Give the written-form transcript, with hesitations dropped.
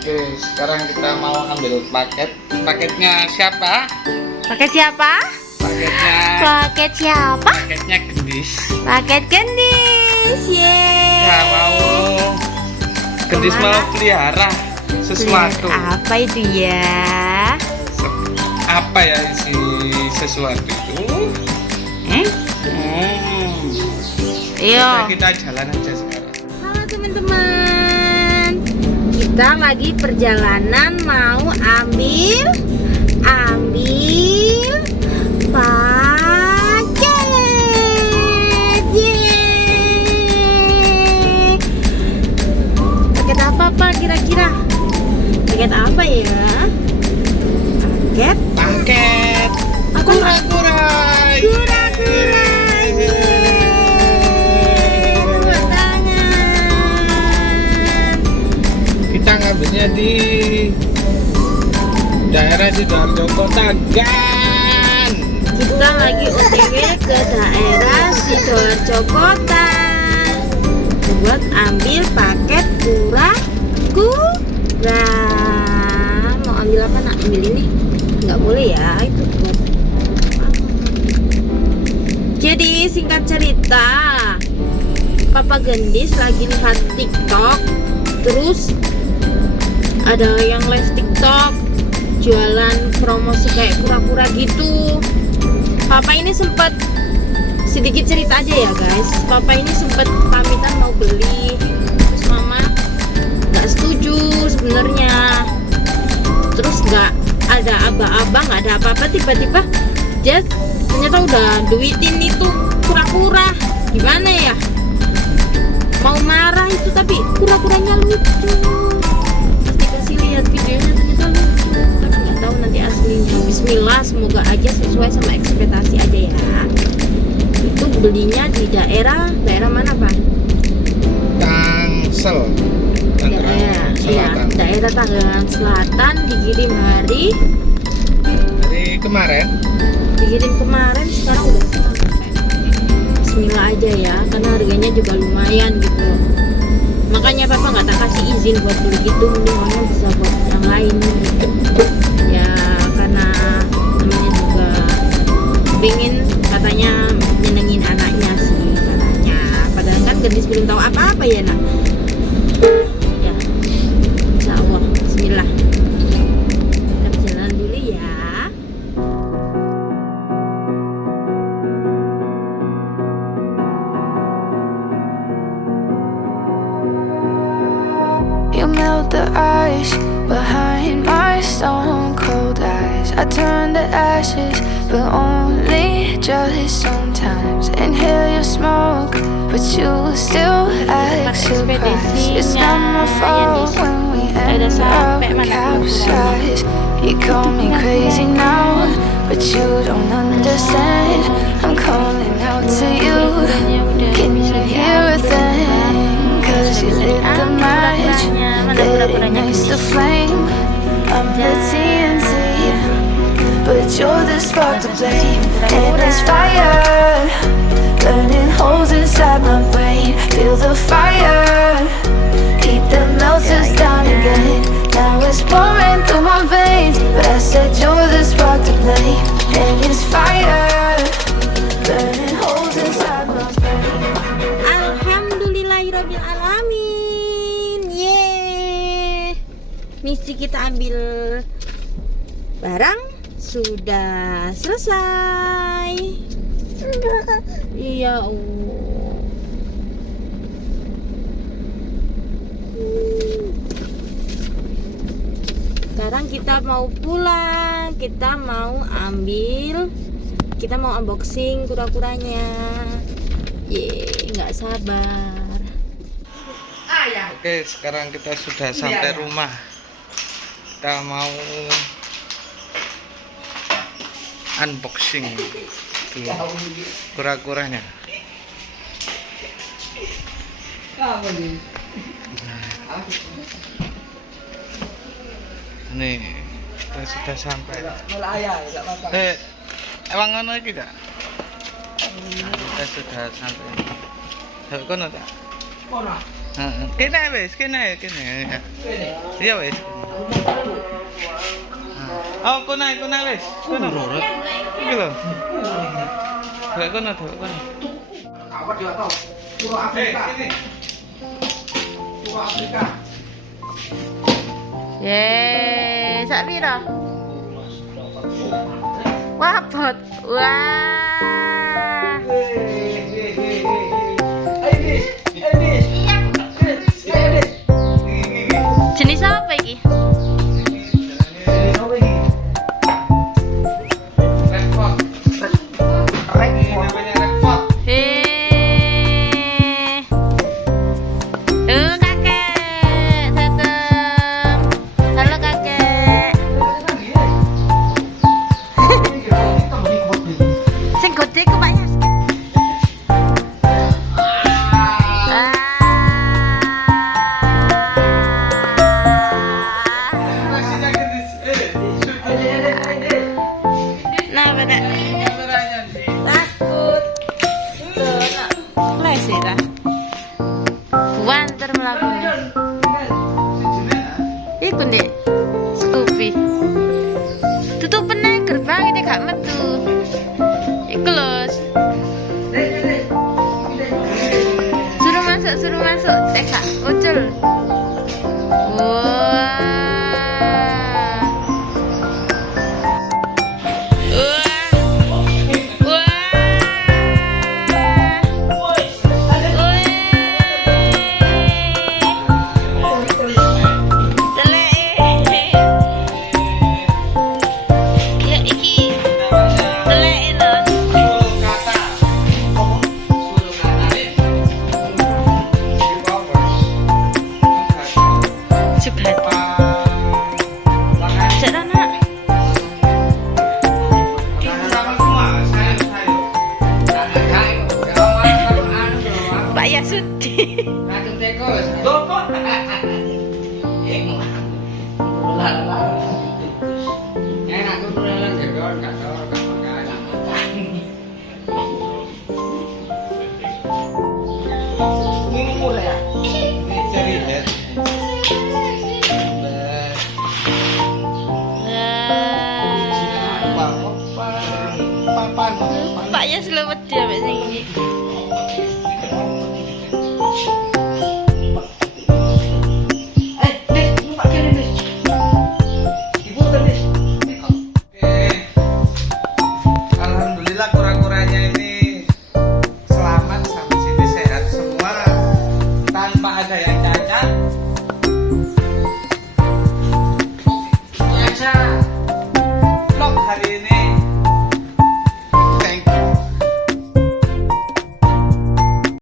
Oke, sekarang kita mau ambil paket. Paketnya siapa? Paket siapa? Paketnya Paket siapa? paketnya gendis. Paket gendis. Yeay. Ya mau gendis Kemana? mau pelihara sesuatu. Apa itu ya? Apa ya isi sesuatu itu? Ayo. Kita jalan aja sekarang. Halo teman-teman. Kita lagi perjalanan mau ambil paket. Yeay. Paket apa Pak kira-kira? Paket apa ya? Paket kura-kura. Kura-kura. Yeay. Tepuk tangan. Kita ngambilnya di daerah Sidoarjo Kota Gan. Kita lagi OTW ke daerah Sidoarjo Kota buat ambil paket kura-kura. Mau ambil apa nak? Ambil ini? Nggak boleh ya, itu buat jadi singkat cerita, Papa Gendis lagi lihat TikTok, terus ada yang live TikTok jualan promosi kayak kura-kura gitu. Papa ini sempat sedikit cerita aja ya guys. Papa ini sempat pamitan mau beli, terus mama nggak setuju sebenarnya. Terus nggak ada aba-aba, nggak ada apa-apa, tiba-tiba dia ternyata udah duitin itu kura-kura. Gimana ya? Mau marah itu tapi kura-kuranya lucu. Dikasih lihat videonya ternyata lucu, tapi nggak tahu nanti aslinya. Bismillah, semoga aja sesuai sama ekspektasi aja ya. Itu belinya di daerah mana Pak? Tangsel. Daerah, iya, daerah Tangerang Selatan. Dikirim Dari kemarin. Sekarang udah sampai. Bismillah aja ya, karena harganya juga lumayan gitu loh. Makanya Papa nggak tak kasih izin buat beli gitu, mendingan bisa buat yang lain gitu. Ya karena namanya juga pengen katanya nyenengin anaknya sih katanya. Padahal kan Gendis belum tahu apa-apa ya nak. Ya, insya Allah. Bismillah. Kita jalan dulu ya. You melt the ice behind my stone cold eyes. I turn to ashes, but only just sometimes. Inhale your smoke, but you still act surprised. It's not my fault when we end up capsized. You call me crazy now, but you don't understand. I'm calling out to you. Can you hear a thing? 'Cause you lit the match, that ignites the flame. I'm the TNT, but you're the spark to blame. And it's fire, burning holes inside my brain. Feel the fire, heat that melts us down again. Now it's pouring through my veins, but I said you're the spark to blame. And it's fire, burning holes inside my brain. Alhamdulillahirabbil alamin. Yeay. Misi kita ambil barang sudah selesai. Iya Allah. Sekarang kita mau pulang. Kita mau unboxing kura-kuranya. Yeay, nggak sabar. Oke, sekarang kita sudah sampai rumah. Kita mau unboxing dulu kura-kuranya. Nih, kita sudah sampai. Emang ngono iki ta? Kita sudah sampai. Kono ta? Kono. Heeh. Kene wis, kene. Iya wis. Oh, kono wis. Kono. Iki lho. Delok kono. Apa dia tahu? Pulau Afrika. Pulau Afrika. Yeay, sak piro? Wah, bot. Wah. Jenis apa iki? Kakek datang. Halo kakek. Sing gede ku Pak Yas. Nah, pada takut. Tuh, nak. Lesi dah. Buanter melakukan. Iku ndek Scoopy. Tutup peneng gerbang ini gak metu. Iku lho. Suruh masuk. Kak, ucul. Wah. Pak Yasudi. Pak Yas lewat